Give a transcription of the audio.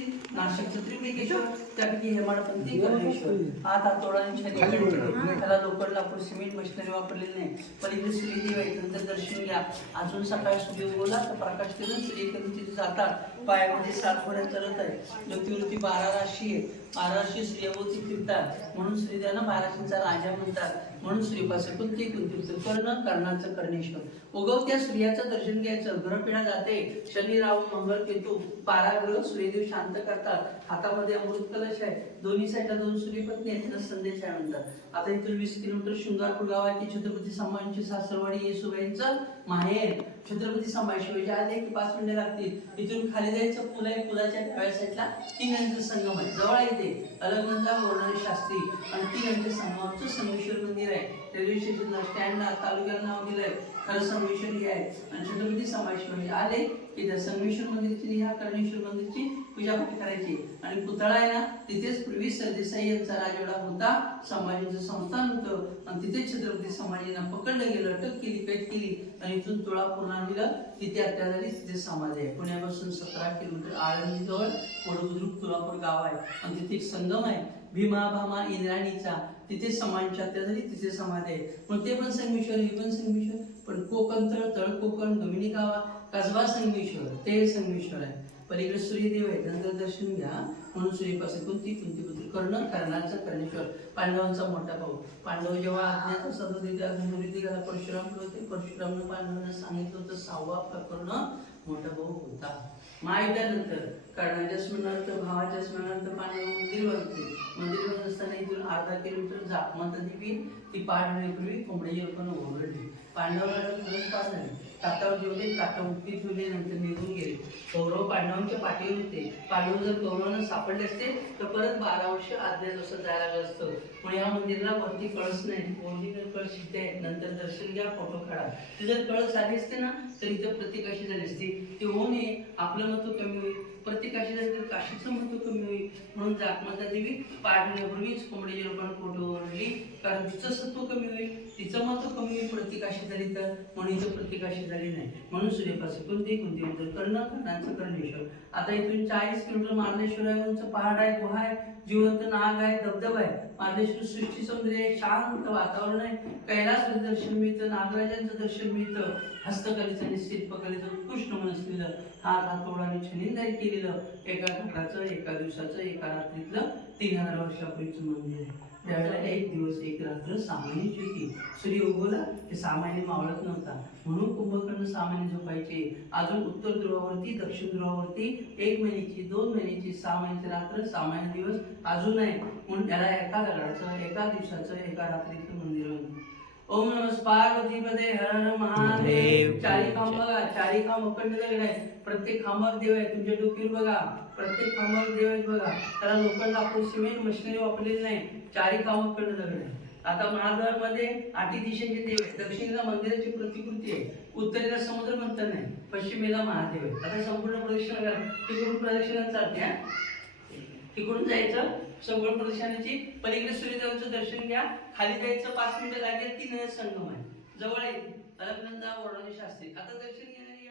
नाशिकचं त्रिंबकेश्वर त्यापैकी हेमाडपंथी कर्णेश्वर हात हातोडाने शरीर त्याला लोकड लाकूड सिमेंट मशिनरी वापरलेली नाही. पलीकडे सूर्यदेव आहे त्यांचं दर्शन घ्या. अजून सकाळी सूर्य उगवला तर प्रकाश तिथे जातात. पायामध्ये सात चालत आहे. ज्योतिवृत्ती बारा राशी आहे. बारा राशी सूर्याभोवती फिरतात. म्हणून सूर्यदेवांना बाराशींचा राजा म्हणतात. म्हणून सूर्यपासून कोणती कोणती कर्ण कर्णाचं कर्णेश्वर. उगवत्या सूर्याचं दर्शन घ्यायचं. ग्रहपिढा जाते. शनी राहू मंगळ केतू बारा ग्रह सूर्यदेव शांत करतात. हातामध्ये अमृत कलश आहे. दोन्ही साईडला दोन सूर्यपत्नी आहेत त्यांना संदेश आहे म्हणतात. आता इथून वीस किलोमीटर शृंगारपूर गाव आहे ती छत्रपती संभाजींची सासरवाडी येसुबाईंचं माहेर. छत्रपती संभाजी शिवाजी आले की पाच मिनिटं लागतील. इथून खाली जायचं पुल आहे पुलाच्या डाव्या साईडला तीन अंक संगम आहे. जवळ आहे ते. अलगनंदा बोरणारे शास्त्री आणि तीन अंक संगमाचं संगमेश्वर मंदिर आहे. रेल्वे स्टेशनला स्टँडला तालुक्याला नाव दिलंय. खरं संगमेश्वर हे आहे. आणि छत्रपती संभाजी शिवाजी आले की त्या संगमेश्वर मंदिरची आणि ह्या कर्णेश्वर मंदिरची पूजापाठ करायची. आणि पुतळा आहे ना तिथेच पूर्वी सरदेसाई यांचा राजवाडा होता. संभाजीचं संस्थान होतं. आणि तिथेच छत्रपती संभाजींना पकडलं गेलं अटक केली कैद केली. आणि इथून तुळापूर दिलं तिथे हत्या झाली तिथे समाधी आहे. पुण्यापासून सतरा किलोमीटर आळंदीजवळ वडबुद्रुक तुळापूर गाव आहे. आणि तिथे एक संगम आहे. भीमा भामा इंद्राणीचा. तिथे समाजच्या हत्या झाली तिथे समाधी आहे. मग ते पण संगमेश्वर हे पण संगमेश्वर. पण कोकण तळ तळ कोकण गमिनी गावा कसबा संगमेश्वर ते संगमेश्वर आहे. पलीकडे सूर्यदेव आहे त्यांचं दर्शन घ्या. म्हणून सूर्यपासून कुंती कुंती पुत्र कर्ण? कर्णाचा कर्णेश्वर पांडवांचा मोठा भाऊ. पांडव जेव्हा आज्ञात असत होते त्या परशुराम होते परशुरामनं पांडवांना सांगितलं होतं सहावा प्रकरण मोठा भाऊ होता. महायुद्धानंतर तर स्मरणार्थ भावाच्या तर पाणी मंदिर बनते मंदिर बांधत असताना इथून अर्धा किलोमीटर जापमाता देवी ती पाठ होण्यापूर्वी कोंबड्याची लोकांना ओरडली. पांडवांना खरंच पाठ झाली. ताटावर जेवले ताटं उठती ठेवले नंतर निघून गेले. कौरव पांडवांच्या पाठीवर होते. पांडव जर कौरवांना सापडले असते तर परत बारा वर्ष आज्ञात असं जायला लागलं असतं. पण या मंदिरला वरती कळस नाही. ओरिजिनल कळस इथे आहे नंतर दर्शन घ्या फोटो काढा. ती जर कळस आली असते ना तर इथं प्रतिकाशी झाली असती. ते होऊ नये आपलं महत्त्व कमी होईल. प्रतिकाशी झाली तर काशीचं महत्त्व कमी होईल. म्हणून जागमाता देवी पाडण्यापूर्वीच कोंबडीच्या लोकांना फोटो ओरडली कारण तिचं सत्व कमी होईल. तिचं महत्त्व कमी प्रतिकाशी झाली तर म्हणून प्रतिकाशी झाली नाही. म्हणून सूर्यपासून कोणते कोणते उत्तर कर्ण कर्णांचं कर्णेश्वर आता इथून चाळीस किलोमीटर मार्लेश्वर आहे उंच पहाड आहे गुहा आहे जिवंत नाग आहे धबधबा आहे. मार्लेश्वर सृष्टी सौंदर्य आहे शांत वातावरण आहे. कैलास दर्शन मिळतं नागराजांचं दर्शन मिळतं. हस्तकलेचं आणि शिल्पकलेचं उत्कृष्ट मन असलेलं हात हातोडाने छनिंदारी केलेलं एका घाटाचं एका दिवसाचं एका रात्रीतलं तीन हजार वर्षापूर्वीचं मंदिर आहे. त्यावेळेला एक दिवस एक रात्र सामान्य होती सूर्य उगवला ते सामान्य मावळत नव्हता. म्हणून कुंभकर्ण सामान्य झोपायचे. अजून उत्तर ध्रुवावरती दक्षिण ध्रुवावरती एक महिन्याची दोन महिन्याची सहा महिन्याची रात्र सामान्य दिवस अजून आहे. म्हणून त्याला एका दगडाचं एका दिवसाचं एका रात्रीचं मंदिर ओम नमः पार्वती पदे हर हर महादेव. चारी खांब बघा चारी खांब अखंड दगड आहे प्रत्येक खांबावर देव आहे तुमच्या डोकीवर बघा. प्रत्येक खांबावर देव आहे बघा. त्याला लोखंड आपण सिमेंट मशिनरी वापरलेली नाही. चारी खांब अखंड दगड आहे आता महाद्वारमध्ये आठी दिशेचे देव आहे दक्षिणेला मंदिराची प्रतिकृती आहे. उत्तरेला समुद्र मंथन आहे. पश्चिमेला महादेव आहे. आता संपूर्ण प्रदक्षिणा तिकडून प्रदक्षिणा चालते तिकडून जायचं. संपूर्ण प्रदर्शनाची पलीकडे सूर्यदेवाचं दर्शन घ्या. खाली जायचं पाच मिनिटं लागेल तीन संगम आहे. जवळ आहे. अलकनंदा बोर्डाचे शास्त्री. आता दर्शन घ्या